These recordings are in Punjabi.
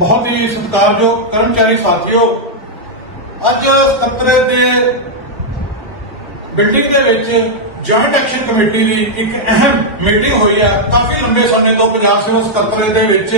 ਬਹੁਤ ਹੀ ਸਤਿਕਾਰਯੋਗ ਕਰਮਚਾਰੀ ਸਾਥੀਓ, ਅੱਜ ਸਕੱਤਰੇ ਦੇ ਬਿਲਡਿੰਗ ਦੇ ਵਿੱਚ ਜੁਆਇੰਟ ਐਕਸ਼ਨ ਕਮੇਟੀ ਦੀ ਇੱਕ ਅਹਿਮ ਮੀਟਿੰਗ ਹੋਈ ਹੈ। ਕਾਫੀ ਲੰਬੇ ਸਮੇਂ ਤੋਂ ਪੰਜਾਬ ਸਿਵਲ ਸਕੱਤਰੇ ਦੇ ਵਿੱਚ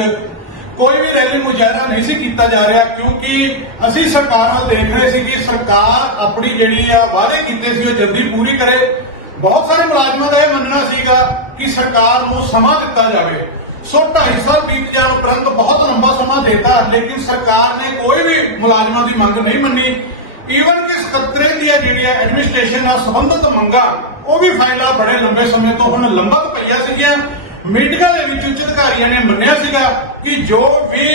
ਕੋਈ ਵੀ ਰੈਲੀ ਮੁਜ਼ਾਹਰਾ ਨਹੀਂ ਸੀ ਕੀਤਾ ਜਾ ਰਿਹਾ, ਕਿਉਂਕਿ ਅਸੀਂ ਸਰਕਾਰ ਵੱਲ ਦੇਖ ਰਹੇ ਸੀ ਕਿ ਸਰਕਾਰ ਆਪਣੀ ਜਿਹੜੀ ਆ, ਵਾਅਦੇ ਕੀਤੇ ਸੀ, ਉਹ ਜਲਦੀ ਪੂਰੀ ਕਰੇ। ਬਹੁਤ ਸਾਰੇ ਮੁਲਾਜ਼ਮਾਂ ਦਾ ਇਹ ਮੰਨਣਾ ਸੀਗਾ ਕਿ ਸਰਕਾਰ ਨੂੰ ਸਮਾਂ ਦਿੱਤਾ ਜਾਵੇ। ਸੋ 2.5 ਸਾਲ ਬੀਤ ਜਾਣ ਉਪਰੰਤ ਬਹੁਤ ਲੰਬਾ ਸਮਾਂ ਦਿੱਤਾ, ਲੇਕਿਨ ਸਰਕਾਰ ਨੇ ਕੋਈ ਵੀ ਮੁਲਾਜ਼ਮਾਂ ਦੀ ਮੰਗ ਨਹੀਂ ਮੰਨੀ। ਈਵਨ ਕਿ ਸਕੱਤਰੇ ਦੀਆਂ ਜਿਹੜੀਆਂ ਐਡਮਿਨਿਸਟ੍ਰੇਸ਼ਨ ਨਾਲ ਸੰਬੰਧਿਤ ਮੰਗਾਂ, ਉਹ ਵੀ ਫਾਈਲਾਂ ਬੜੇ ਲੰਬੇ ਸਮੇਂ ਤੋਂ ਹੁਣ ਲੰਬਤ ਪਈਆਂ ਸੀਗੀਆਂ। ਮੀਟਿੰਗਾਂ ਦੇ ਵਿੱਚ ਉੱਚ ਅਧਿਕਾਰੀਆਂ ਨੇ ਮੰਨਿਆ ਸੀਗਾ ਕਿ ਜੋ ਵੀ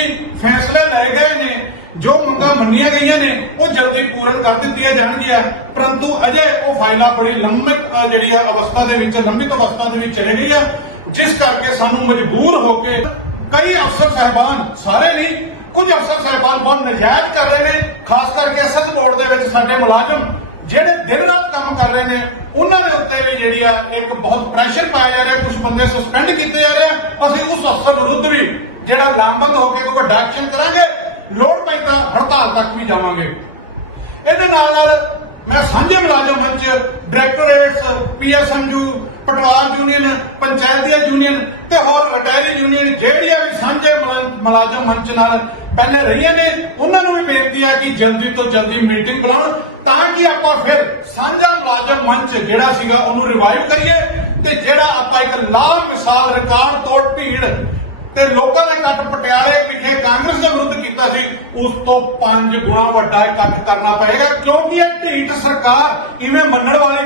ਫੈਸਲੇ ਲਏ ਗਏ ਨੇ, ਜੋ ਮੰਗਾਂ ਮੰਨੀਆਂ ਗਈਆਂ ਨੇ, ਉਹ ਜਲਦੀ ਪੂਰਨ ਕਰ ਦਿੱਤੀਆਂ ਜਾਣਗੀਆਂ। ਪਰੰਤੂ ਅਜੇ ਉਹ ਫਾਈਲਾਂ ਬੜੀ ਲੰਮਿਤ ਜਿਹੜੀ ਆ ਅਵਸਥਾ ਦੇ ਵਿੱਚ ਲੰਮਿਤ ਅਵਸਥਾ ਦੇ ਵਿੱਚ ਚਲੇ ਗਈਆਂ। ਜਿਸ ਕਰਕੇ ਸਾਨੂੰ ਮਜਬੂਰ ਹੋ ਕੇ ਕਈ ਅਫਸਰ ਸਹਿਬਾਨ, ਸਾਰੇ ਨਹੀਂ, ਕੁਝ ਅਫਸਰ ਸਹਿਬਾਨ ਬਹੁਤ ਨਜਾਇਜ਼ ਕਰ ਰਹੇ ਨੇ, ਖਾਸ ਕਰਕੇ ਐਸਐਸ ਬੋਰਡ ਦੇ ਵਿੱਚ ਸਾਡੇ ਮੁਲਾਜ਼ਮ, ਜਿਹੜੇ ਦਿਨ ਰਾਤ ਕੰਮ ਕਰ ਰਹੇ ਨੇ, ਉਹਨਾਂ ਦੇ ਉੱਤੇ ਵੀ ਜਿਹੜੀ ਆ ਇੱਕ ਬਹੁਤ ਪ੍ਰੈਸ਼ਰ ਪਾਇਆ ਜਾ ਰਿਹਾ, ਕੁਝ ਬੰਦੇ ਸਸਪੈਂਡ ਕੀਤੇ ਜਾ ਰਹੇ ਆ। ਅਸੀਂ ਉਸ ਅਫਸਰ ਵਿਰੁੱਧ ਵੀ ਜਿਹੜਾ ਲਾਮਬੰਦ ਹੋ ਕੇ ਕੋਈ ਵੱਡਾ ਐਕਸ਼ਨ ਕਰਾਂਗੇ, ਲੋੜ ਪਈ ਤਾਂ ਹੜਤਾਲ ਤੱਕ ਵੀ ਜਾਵਾਂਗੇ। ਇਹਦੇ ਨਾਲ ਨਾਲ ਮੈਂ ਸਾਂਝੇ ਮੁਲਾਜ਼ਮ ਵਿੱਚ directorates P S M U ਪਟਵਾਰ ਯੂਨੀਅਨ, ਪੰਚਾਇਤ ਯੂਨੀਅਨ ਤੇ ਹੋਰ ਰਿਟਾਇਰੀ ਯੂਨੀਅਨ ਜਿਹੜੀਆਂ ਵੀ ਸਾਂਝੇ ਮੁਲਾਜ਼ਮ ਮੰਚ ਨਾਲ ਪਹਿਲੇ ਰਹੀਆਂ ਨੇ, ਉਹਨਾਂ ਨੂੰ ਵੀ ਬੇਨਤੀ ਹੈ ਕਿ ਜਲਦੀ ਤੋਂ ਜਲਦੀ ਮੀਟਿੰਗ ਬੁਲਾਉਣ ਤਾਂ ਕਿ ਆਪਾਂ ਫਿਰ ਸਾਂਝਾ ਮੁਲਾਜ਼ਮ ਮੰਚ ਜਿਹੜਾ ਸੀਗਾ ਉਹਨੂੰ ਰਿਵਾਈਵ ਕਰੀਏ ਤੇ ਜਿਹੜਾ ਆਪਾਂ ਇੱਕ ਲਾਭ ਮਿਸਾਲ ਰਿਕਾਰਡ ਤੋੜ ਭੀੜ ਤੇ ਲੋਕਾਂ ਨੇ ਇਕੱਠ ਪਟਿਆਲੇ ਵਿਖੇ ਕਾਂਗਰਸ ਦੇ ਵਿਰੁੱਧ ਕੀਤਾ ਸੀ, ਉਸ ਤੋਂ 5 ਗੁਣਾ ਵੱਡਾ ਇਕੱਠ ਕਰਨਾ ਪਏਗਾ ਕਿਉਂਕਿ ਇਹ ਢੀਠ ਸਰਕਾਰ ਇਵੇਂ ਮੰਨਣ ਵਾਲੀ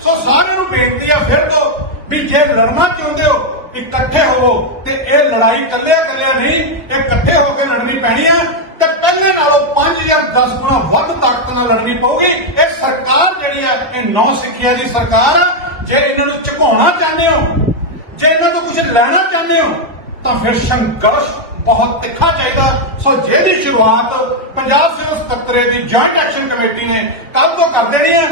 ਸੋ ਸਾਰਿਆਂ ਨੂੰ ਬੇਨਤੀ ਆ, ਫਿਰ ਤੋਂ ਵੀ ਜੇ ਲੜਨਾ ਚਾਹੁੰਦੇ ਹੋ, ਇਕੱਠੇ ਹੋਵੋ ਤੇ ਇਹ ਲੜਾਈ ਕੱਲਿਆ ਕੱਲਿਆ ਨਹੀਂ, ਇਹ ਇਕੱਠੇ ਹੋ ਕੇ ਲੜਨੀ ਪੈਣੀ ਹੈ ਤੇ ਪਹਿਲੇ ਨਾਲੋਂ 5 ਜਾਂ 10 ਗੁਣਾ ਵੱਧ ਤਾਕਤ ਨਾਲ ਲੜਨੀ ਪਊਗੀ। ਇਹ ਸਰਕਾਰ ਜਿਹੜੀ ਹੈ ਇਹ ਨੌ ਸਿੱਖਿਆ ਦੀ ਸਰਕਾਰ ਜੇ ਇਹਨਾਂ ਨੂੰ ਝੁਕਾਉਣਾ ਚਾਹੁੰਦੇ ਹੋ, ਜੇ ਇਹਨਾਂ ਤੋਂ ਕੁਝ ਲੈਣਾ ਚਾਹੁੰਦੇ ਹੋ, ਤਾਂ ਫਿਰ ਸੰਘਰਸ਼ ਬਹੁਤ ਤਿੱਖਾ ਚਾਹੀਦਾ। ਸੋ ਜਿਹਦੀ ਸ਼ੁਰੂਆਤ ਪੰਜਾਬ ਸਿਵਲ ਸਕੱਤਰੇ ਦੀ ਜੁਆਇੰਟ ਐਕਸ਼ਨ ਕਮੇਟੀ ਨੇ ਕੱਲ ਤੋਂ ਕਰ ਦੇਣੀ ਹੈ